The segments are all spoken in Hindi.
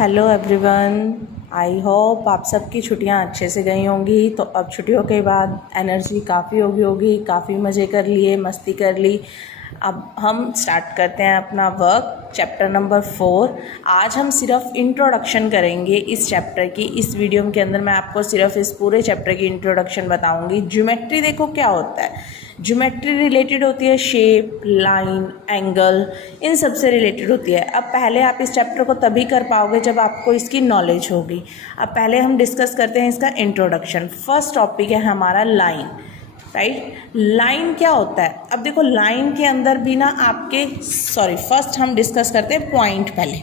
हेलो एवरीवन, आई होप आप सबकी छुट्टियां अच्छे से गई होंगी। तो अब छुट्टियों के बाद एनर्जी काफ़ी होगी, काफ़ी मज़े कर लिए, मस्ती कर ली। अब हम स्टार्ट करते हैं अपना वर्क, चैप्टर नंबर 4। आज हम सिर्फ इंट्रोडक्शन करेंगे इस चैप्टर की। इस वीडियो के अंदर मैं आपको सिर्फ इस पूरे चैप्टर की इंट्रोडक्शन बताऊंगी। ज्योमेट्री देखो क्या होता है। ज्योमेट्री रिलेटेड होती है शेप, लाइन, एंगल, इन सब से रिलेटेड होती है। अब पहले आप इस चैप्टर को तभी कर पाओगे जब आपको इसकी नॉलेज होगी। अब पहले हम डिस्कस करते हैं इसका इंट्रोडक्शन। फर्स्ट टॉपिक है हमारा लाइन, राइट। लाइन क्या होता है? अब देखो लाइन के अंदर भी ना फर्स्ट हम डिस्कस करते हैं पॉइंट पहले।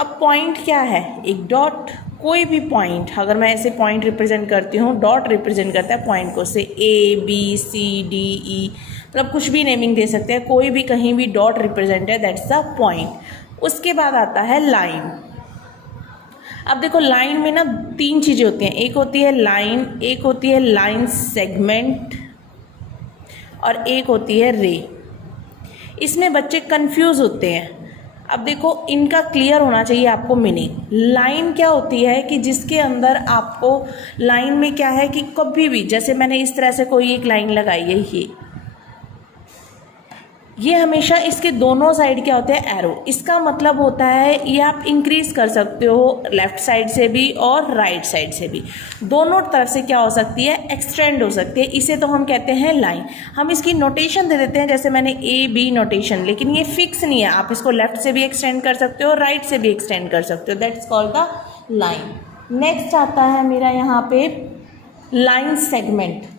अब पॉइंट क्या है? एक डॉट, कोई भी पॉइंट। अगर मैं ऐसे पॉइंट रिप्रेजेंट करती हूँ, डॉट रिप्रेजेंट करता है पॉइंट को, से A B C D E, मतलब कुछ भी नेमिंग दे सकते हैं। कोई भी कहीं भी डॉट रिप्रेजेंट है, दैट्स द पॉइंट। उसके बाद आता है लाइन। अब देखो लाइन में ना 3 चीज़ें होती हैं। एक होती है लाइन, एक होती है लाइन सेगमेंट, और एक होती है रे। इसमें बच्चे कंफ्यूज होते हैं। अब देखो इनका क्लियर होना चाहिए आपको मीनिंग। लाइन क्या होती है कि जिसके अंदर आपको, लाइन में क्या है कि कभी भी, जैसे मैंने इस तरह से कोई एक लाइन लगाई है, ये हमेशा इसके दोनों साइड क्या होते हैं? एरो। इसका मतलब होता है ये आप इंक्रीज कर सकते हो लेफ्ट साइड से भी और राइट साइड से भी, दोनों तरफ से क्या हो सकती है? एक्सटेंड हो सकती है। इसे तो हम कहते हैं लाइन। हम इसकी नोटेशन दे देते हैं, जैसे मैंने A B नोटेशन, लेकिन ये फिक्स नहीं है। आप इसको लेफ्ट से भी एक्सटेंड कर सकते हो, राइट से भी एक्सटेंड कर सकते हो। That's called the line. Next आता है मेरा यहाँ पे लाइन सेगमेंट।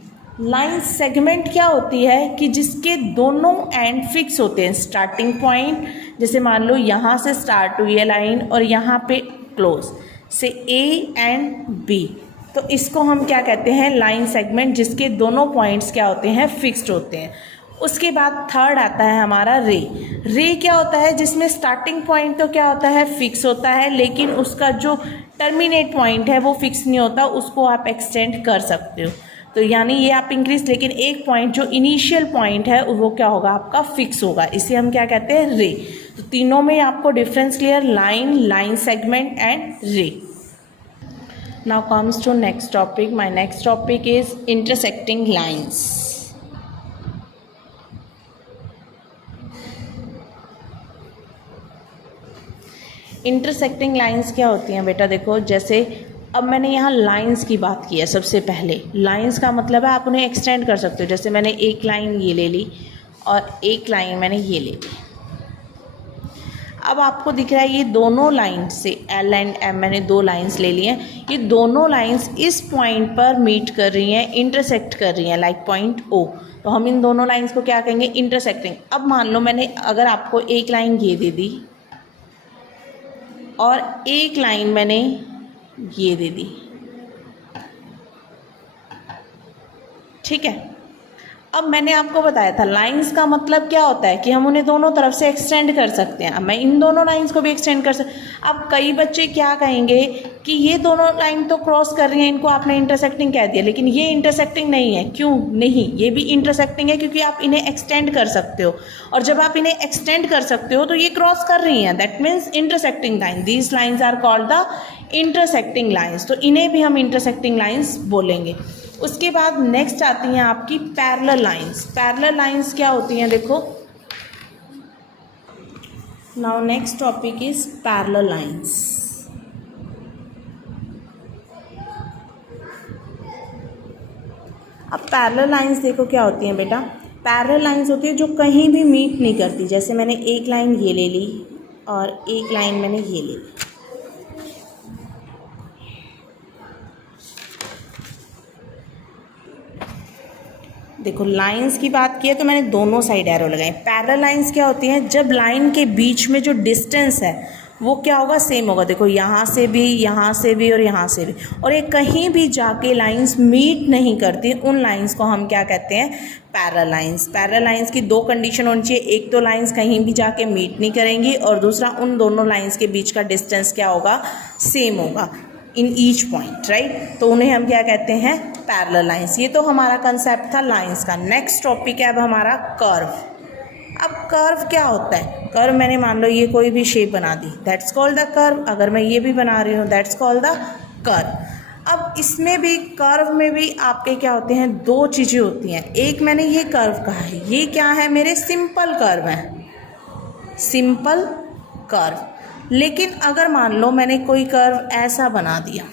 लाइन सेगमेंट क्या होती है कि जिसके दोनों एंड फिक्स होते हैं। स्टार्टिंग पॉइंट, जैसे मान लो यहाँ से स्टार्ट हुई है लाइन और यहाँ पे क्लोज, से A एंड B, तो इसको हम क्या कहते हैं? लाइन सेगमेंट, जिसके दोनों पॉइंट्स क्या होते हैं? फिक्स्ड होते हैं। उसके बाद थर्ड आता है हमारा रे। रे क्या होता है? जिसमें स्टार्टिंग पॉइंट तो क्या होता है? फिक्स होता है, लेकिन उसका जो टर्मिनेट पॉइंट है वो फिक्स नहीं होता, उसको आप एक्सटेंड कर सकते हो। तो यानी ये आप इंक्रीज, लेकिन एक पॉइंट जो इनिशियल पॉइंट है वो क्या होगा? आपका फिक्स होगा। इसे हम क्या कहते हैं? रे। तो तीनों में आपको difference clear, line, line segment and ray. Now comes to next topic. My next topic is intersecting lines. Intersecting lines क्या होती हैं बेटा? देखो जैसे अब मैंने यहाँ लाइंस की बात की है। सबसे पहले लाइंस का मतलब है आप उन्हें एक्सटेंड कर सकते हो। जैसे मैंने एक लाइन ये ले ली और एक लाइन मैंने ये ले ली। अब आपको दिख रहा है ये दोनों लाइन से L एंड M, मैंने 2 लाइंस ले ली हैं। ये दोनों लाइंस इस पॉइंट पर मीट कर रही हैं, इंटरसेक्ट कर रही हैं, लाइक पॉइंट O। तो हम इन दोनों लाइंस को क्या कहेंगे? इंटरसेक्टिंग। अब मान लो मैंने अगर आपको एक लाइन ये दे दी और एक लाइन मैंने ये दे दी, ठीक है। अब मैंने आपको बताया था लाइंस का मतलब क्या होता है कि हम उन्हें दोनों तरफ से एक्सटेंड कर सकते हैं। अब मैं इन दोनों लाइंस को भी एक्सटेंड कर सकता। अब कई बच्चे क्या कहेंगे कि ये दोनों लाइन तो क्रॉस कर रही हैं, इनको आपने इंटरसेक्टिंग कह दिया, लेकिन ये इंटरसेक्टिंग नहीं है। क्यों नहीं? ये भी इंटरसेक्टिंग है, क्योंकि आप इन्हें एक्सटेंड कर सकते हो, और जब आप इन्हें एक्सटेंड कर सकते हो तो ये क्रॉस कर रही हैं। That means intersecting line. These lines are called the intersecting lines. तो इन्हें भी हम इंटरसेक्टिंग लाइन्स बोलेंगे। उसके बाद नेक्स्ट आती हैं आपकी पैरेलल लाइंस। पैरेलल लाइंस क्या होती हैं? देखो now next topic is parallel lines. अब पैरेलल लाइंस देखो क्या होती हैं बेटा? पैरेलल लाइंस होती है जो कहीं भी मीट नहीं करती। जैसे मैंने एक लाइन ये ले ली और एक लाइन मैंने ये ले ली। देखो लाइंस की बात की है तो मैंने दोनों साइड एरो लगाए। पैरेलल लाइंस क्या होती हैं? जब लाइन के बीच में जो डिस्टेंस है वो क्या होगा? सेम होगा। देखो यहाँ से भी, यहाँ से भी और यहाँ से भी, और ये कहीं भी जाके लाइंस मीट नहीं करती। उन लाइंस को हम क्या कहते हैं? Parallel lines. पैरेलल लाइंस की 2 कंडीशन होनी चाहिए। एक तो लाइंस कहीं भी जाके मीट नहीं करेंगी, और दूसरा उन दोनों लाइंस के बीच का डिस्टेंस क्या होगा? सेम होगा इन ईच पॉइंट, राइट। तो उन्हें हम क्या कहते हैं? Parallel lines. ये तो हमारा कंसेप्ट था लाइंस का। नेक्स्ट टॉपिक है अब हमारा कर्व। अब कर्व क्या होता है? कर्व मैंने मान लो ये कोई भी शेप बना दी, दैट्स कॉल्ड द कर्व। अगर मैं ये भी बना रही हूँ, दैट्स कॉल्ड द कर्व। अब इसमें भी, कर्व में भी आपके क्या होते हैं, दो चीज़ें होती हैं। एक मैंने ये कर्व कहा है, ये क्या है, मेरे सिंपल कर्व हैं, सिंपल कर्व। लेकिन अगर मान लो मैंने कोई कर्व ऐसा बना दिया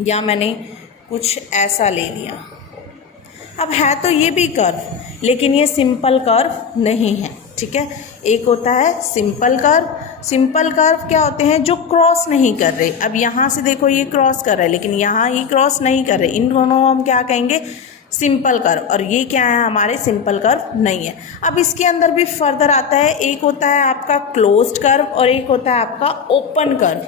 या मैंने कुछ ऐसा ले लिया, अब है तो ये भी कर्व लेकिन ये सिंपल कर्व नहीं है, ठीक है। एक होता है सिंपल कर्व। सिंपल कर्व क्या होते हैं, जो क्रॉस नहीं कर रहे। अब यहाँ से देखो ये क्रॉस कर रहा है लेकिन यहाँ ये क्रॉस नहीं कर रहे, इन दोनों को हम क्या कहेंगे, सिंपल कर्व। और ये क्या है, हमारे सिंपल कर्व नहीं है। अब इसके अंदर भी फर्दर आता है, एक होता है आपका क्लोज्ड कर्व और एक होता है आपका ओपन कर्व।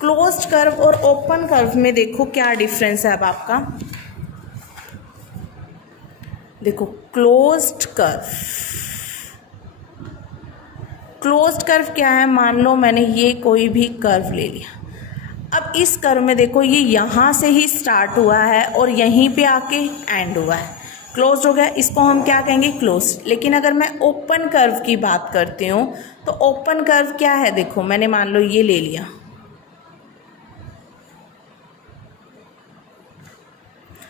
क्लोज्ड कर्व और ओपन कर्व में देखो क्या डिफरेंस है। अब आपका देखो, क्लोज्ड कर्व क्या है, मान लो मैंने ये कोई भी कर्व ले लिया। अब इस कर्व में देखो ये यहाँ से ही स्टार्ट हुआ है और यहीं पे आके एंड हुआ है, क्लोज्ड हो गया, इसको हम क्या कहेंगे, क्लोज्ड। लेकिन अगर मैं ओपन कर्व की बात करती हूँ तो ओपन कर्व क्या है, देखो मैंने मान लो ये ले लिया,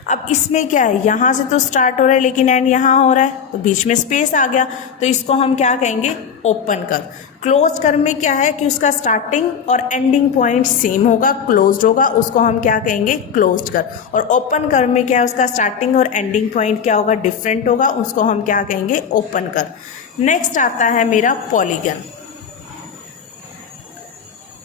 अब इसमें क्या है, यहाँ से तो स्टार्ट हो रहा है लेकिन एंड यहाँ हो रहा है, तो बीच में स्पेस आ गया, तो इसको हम क्या कहेंगे, ओपन कर्व। क्लोज कर्व में क्या है कि उसका स्टार्टिंग और एंडिंग पॉइंट सेम होगा, क्लोज्ड होगा, उसको हम क्या कहेंगे, क्लोज्ड कर्व। और ओपन कर्व में क्या है, उसका स्टार्टिंग और एंडिंग पॉइंट क्या होगा, डिफरेंट होगा, उसको हम क्या कहेंगे, ओपन कर्व। नेक्स्ट आता है मेरा पॉलीगन।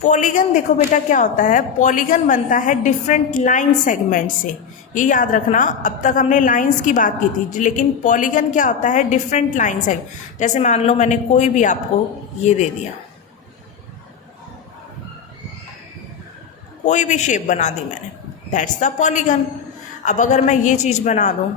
पॉलीगन देखो बेटा क्या होता है, पॉलीगन बनता है डिफरेंट लाइन सेगमेंट से। ये याद रखना, अब तक हमने लाइंस की बात की थी, लेकिन पॉलीगन क्या होता है, डिफरेंट लाइन सेगमेंट। जैसे मान लो मैंने कोई भी आपको ये दे दिया, कोई भी शेप बना दी मैंने, दैट्स द पॉलीगन। अब अगर मैं ये चीज़ बना दूँ,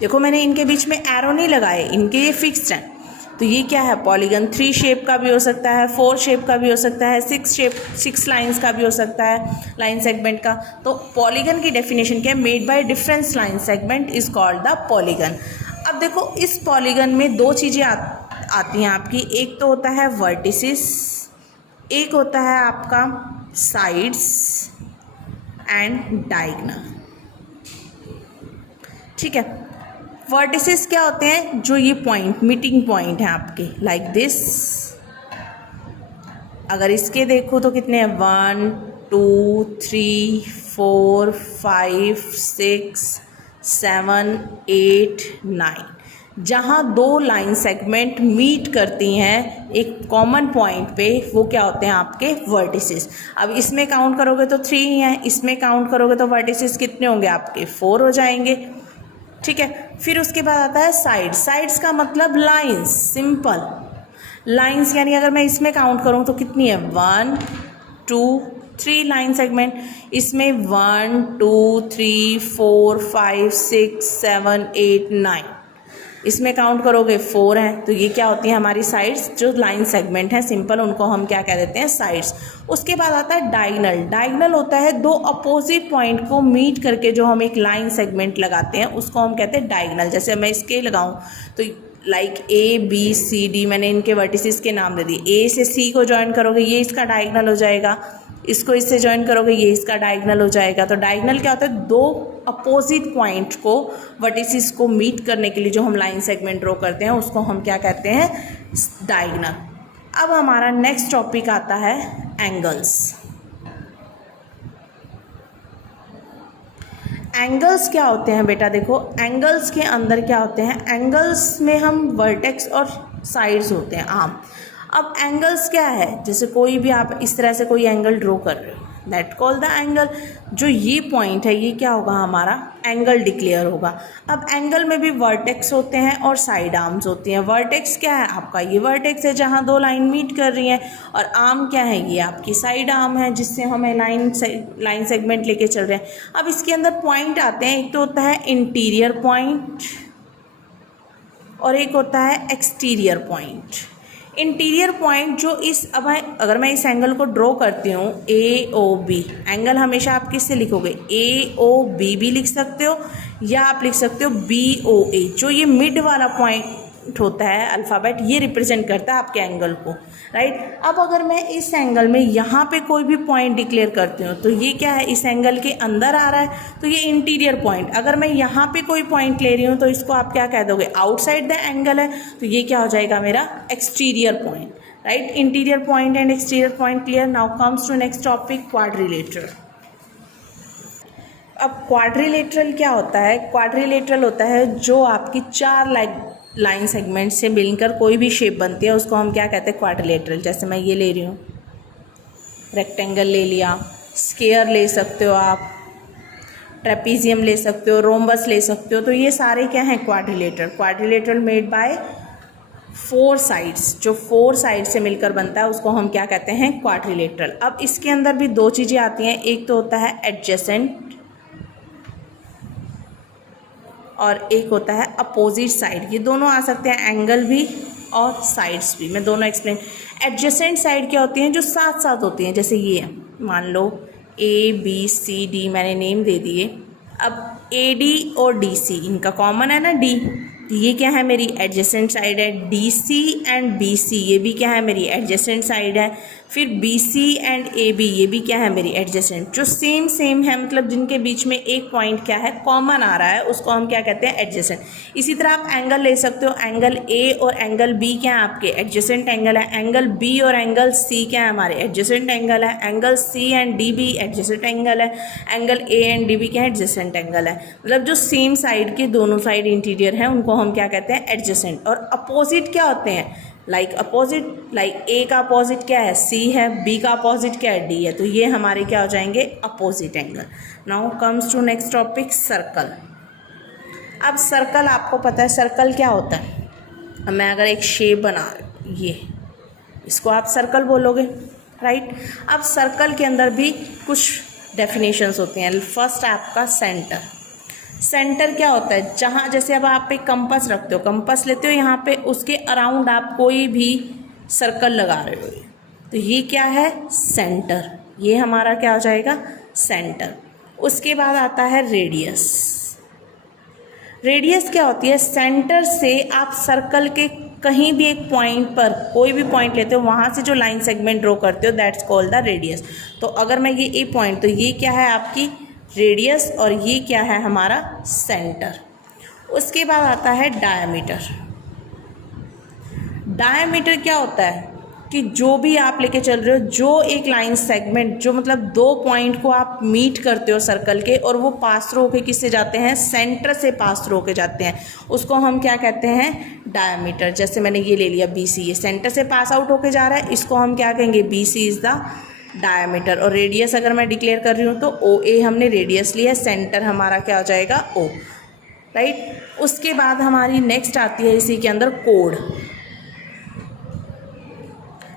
देखो मैंने इनके बीच में एरो नहीं लगाए, इनके ये फिक्स्ड हैं, तो ये क्या है, पॉलीगन। 3 शेप का भी हो सकता है, 4 शेप का भी हो सकता है, 6 लाइंस का भी हो सकता है, लाइन सेगमेंट का। तो पॉलीगन की डेफिनेशन क्या है, made by difference line segment is called the polygon. अब देखो इस पॉलीगन में दो चीज़ें आती हैं आपकी, एक तो होता है वर्टिसेस, एक होता है आपका साइड्स एंड डायगोनल, ठीक है। वर्टिसेस क्या होते हैं, जो ये पॉइंट, मीटिंग पॉइंट हैं आपके, लाइक दिस। अगर इसके देखो तो कितने हैं, 1 2 3 4 5 6 7 8 9, जहाँ दो लाइन सेगमेंट मीट करती हैं एक कॉमन पॉइंट पे, वो क्या होते हैं आपके वर्टिसेस। अब इसमें काउंट करोगे तो 3 ही हैं, इसमें काउंट करोगे तो वर्टिसेस कितने होंगे आपके, 4 हो जाएंगे, ठीक है। फिर उसके बाद आता है साइड्स। साइड्स का मतलब लाइंस, सिंपल लाइंस, यानी अगर मैं इसमें काउंट करूँ तो कितनी है, 1 2 3 लाइन सेगमेंट। इसमें 1 2 3 4 5 6 7 8 9, इसमें काउंट करोगे 4 हैं, तो ये क्या होती है हमारी साइड्स, जो लाइन सेगमेंट हैं सिंपल, उनको हम क्या कह देते हैं, साइड्स। उसके बाद आता है डायगोनल। डायगोनल होता है दो अपोजिट पॉइंट को मीट करके जो हम एक लाइन सेगमेंट लगाते हैं, उसको हम कहते हैं डायगोनल। जैसे मैं इसके लगाऊं तो लाइक ABCD, मैंने इनके वर्टिसेस के नाम दे दिए। A से C को ज्वाइन करोगे, ये इसका डायगोनल हो जाएगा, इसको इससे ज्वाइन करोगे, ये इसका डायगोनल हो जाएगा। तो डायगोनल क्या होता है, दो अपोजिट पॉइंट को, वर्टिसेस को मीट करने के लिए जो हम लाइन सेगमेंट ड्रॉ करते हैं, उसको हम क्या कहते हैं, डायगोनल। अब हमारा नेक्स्ट टॉपिक आता है एंगल्स। एंगल्स क्या होते हैं बेटा, देखो एंगल्स के अंदर क्या होते हैं, एंगल्स में हम वर्टेक्स और साइड्स होते हैं आम। अब एंगल्स क्या है, जैसे कोई भी आप इस तरह से कोई एंगल ड्रॉ कर रहे हो, दैट कॉल द एंगल। जो ये पॉइंट है, ये क्या होगा, हमारा एंगल डिक्लेयर होगा। अब एंगल में भी वर्टेक्स होते हैं और साइड आर्म्स होती हैं। वर्टेक्स क्या है आपका, ये वर्टेक्स है जहाँ दो लाइन मीट कर रही हैं, और आर्म क्या है, ये आपकी साइड आर्म है जिससे हमें लाइन सेगमेंट लेके चल रहे हैं। अब इसके अंदर पॉइंट आते हैं, एक तो होता है इंटीरियर पॉइंट और एक होता है एक्सटीरियर पॉइंट। इंटीरियर पॉइंट जो इस, अब अगर मैं इस एंगल को ड्रॉ करती हूँ AOB, एंगल हमेशा आप किससे लिखोगे, AOB भी लिख सकते हो या आप लिख सकते हो BOA। जो ये मिड वाला पॉइंट होता है अल्फ़ाबेट, ये रिप्रेजेंट करता है आपके एंगल को, राइट। अब अगर मैं इस एंगल में यहाँ पे कोई भी पॉइंट डिक्लेयर करती हूँ तो ये क्या है, इस एंगल के अंदर आ रहा है, तो ये इंटीरियर पॉइंट। अगर मैं यहाँ पे कोई पॉइंट ले रही हूँ तो इसको आप क्या कह दोगे, आउटसाइड द एंगल है, तो ये क्या हो जाएगा मेरा exterior point, right. Interior point and exterior point clear. Now comes to next topic, quadrilateral. अब क्वाड्रिलेटरल क्या होता है, क्वाड्रिलेटरल होता है जो आपकी 4 लाइन सेगमेंट से मिलकर कोई भी शेप बनती है, उसको हम क्या कहते हैं, क्वाड्रिलेटरल। जैसे मैं ये ले रही हूँ, रेक्टेंगल ले लिया, स्क्वायर ले सकते हो आप, ट्रेपीजियम ले सकते हो, रोम्बस ले सकते हो, तो ये सारे क्या हैं, quadrilateral. Quadrilateral made by 4 sides, जो 4 साइड से मिलकर बनता है उसको हम क्या कहते हैं, क्वाड्रिलेटरल। अब इसके अंदर भी 2 चीज़ें आती हैं, एक तो होता है एडजेसेंट और एक होता है अपोजिट साइड। ये दोनों आ सकते हैं, एंगल भी और साइड्स भी, मैं दोनों एक्सप्लेन। एडजेसेंट साइड क्या होती हैं, जो साथ साथ होती हैं, जैसे ये मान लो ABCD मैंने नेम दे दिए। अब AD और DC इनका कॉमन है ना, D, तो ये क्या है, मेरी एडजेसेंट साइड है। DC एंड BC ये भी क्या है, मेरी एडजेसेंट साइड है। फिर BC एंड AB ये भी क्या है, मेरी एडजेसेंट। जो सेम है, मतलब जिनके बीच में एक पॉइंट क्या है, कॉमन आ रहा है, उसको हम क्या कहते हैं, एडजेसेंट। इसी तरह आप एंगल ले सकते हो, एंगल A और एंगल B क्या है आपके, एडजेसेंट एंगल है। एंगल B और एंगल C क्या है, हमारे एडजेसेंट एंगल है। एंगल C एंड D भी एडजेसेंट एंगल है। एंगल A एंड D भी क्या है, एडजेसेंट एंगल है। मतलब जो सेम साइड के दोनों साइड इंटीरियर हैं उनको हम क्या कहते हैं, एडजेसेंट। और अपोजिट क्या होते हैं, अपोजिट, A का अपोजिट क्या है, C है, B का अपोजिट क्या है, D है, तो ये हमारे क्या हो जाएंगे, opposite angle. Now comes to next topic, circle. अब सर्कल आपको पता है सर्कल क्या होता है। अब मैं अगर एक शेप बना ये, इसको आप सर्कल बोलोगे, राइट। अब सर्कल के अंदर भी कुछ डेफिनेशंस होती हैं। फर्स्ट आपका सेंटर। सेंटर क्या होता है, जहाँ जैसे अब आप एक कंपास रखते हो, कंपास लेते हो, यहाँ पे उसके अराउंड आप कोई भी सर्कल लगा रहे हो, तो ये क्या है, सेंटर। ये हमारा क्या हो जाएगा, सेंटर। उसके बाद आता है रेडियस। रेडियस क्या होती है, सेंटर से आप सर्कल के कहीं भी एक पॉइंट पर कोई भी पॉइंट लेते हो, वहाँ से जो लाइन सेगमेंट ड्रॉ करते हो, दैट्स कॉल्ड द रेडियस। तो अगर मैं ये पॉइंट, तो ये क्या है आपकी रेडियस और ये क्या है हमारा सेंटर। उसके बाद आता है डायमीटर। डायमीटर क्या होता है कि जो भी आप लेके चल रहे हो, जो एक लाइन सेगमेंट, जो मतलब 2 पॉइंट को आप मीट करते हो सर्कल के, और वो पास थ्रू होके किससे जाते हैं, सेंटर से पास थ्रू होके जाते हैं, उसको हम क्या कहते हैं, डायमीटर। जैसे मैंने ये ले लिया BC, ये सेंटर से पास आउट होके जा रहा है, इसको हम क्या कहेंगे, BC इज़ द डायमीटर। और रेडियस अगर मैं डिक्लेयर कर रही हूँ तो OA हमने रेडियस लिया, सेंटर हमारा क्या हो जाएगा, O, राइट। उसके बाद हमारी नेक्स्ट आती है इसी के अंदर कोड।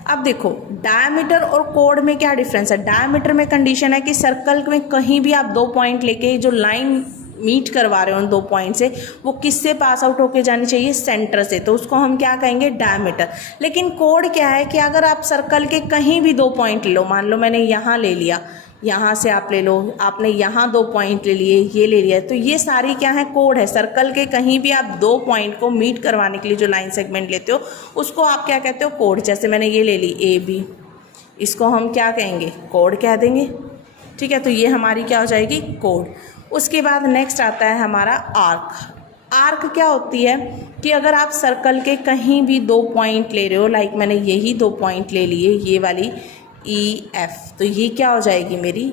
अब देखो डायमीटर और कोड में क्या डिफरेंस है। डायमीटर में कंडीशन है कि सर्कल में कहीं भी आप 2 पॉइंट लेके जो लाइन मीट करवा रहे हो उन 2 पॉइंट से, वो किससे पास आउट होके जानी चाहिए, सेंटर से, तो उसको हम क्या कहेंगे, डायमीटर। लेकिन कोड क्या है कि अगर आप सर्कल के कहीं भी 2 पॉइंट ले लो, मान लो मैंने यहाँ ले लिया, यहाँ से आप ले लो, आपने यहाँ 2 पॉइंट ले लिए, ये ले लिया, तो ये सारी क्या है, कोड है। सर्कल के कहीं भी आप 2 पॉइंट को मीट करवाने के लिए जो लाइन सेगमेंट लेते हो उसको आप क्या कहते हो, कोड। जैसे मैंने ये ले ली AB, इसको हम क्या कहेंगे, कोड कह देंगे, ठीक है। तो ये हमारी क्या हो जाएगी, कोड। उसके बाद नेक्स्ट आता है हमारा आर्क। आर्क क्या होती है कि अगर आप सर्कल के कहीं भी 2 पॉइंट ले रहे हो, मैंने यही 2 पॉइंट ले लिए, ये वाली EF, तो ये क्या हो जाएगी, मेरी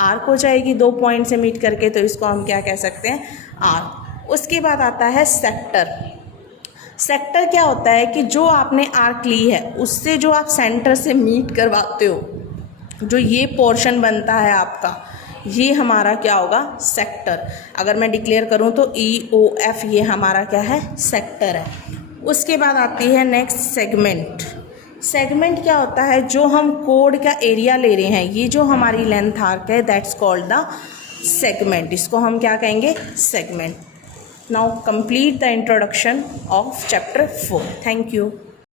आर्क हो जाएगी 2 पॉइंट से मीट करके, तो इसको हम क्या कह सकते हैं, आर्क। उसके बाद आता है सेक्टर। सेक्टर क्या होता है कि जो आपने आर्क ली है उससे जो आप सेंटर से मीट करवाते हो, जो ये पोर्शन बनता है आपका, ये हमारा क्या होगा, सेक्टर। अगर मैं डिक्लेयर करूँ तो EOF ये हमारा क्या है, सेक्टर है। उसके बाद आती है नेक्स्ट सेगमेंट। सेगमेंट क्या होता है, जो हम कोड का एरिया ले रहे हैं, ये जो हमारी लेंथ आर्क है, दैट्स कॉल्ड द सेगमेंट। इसको हम क्या कहेंगे, segment. Now complete the introduction of chapter 4। Thank you.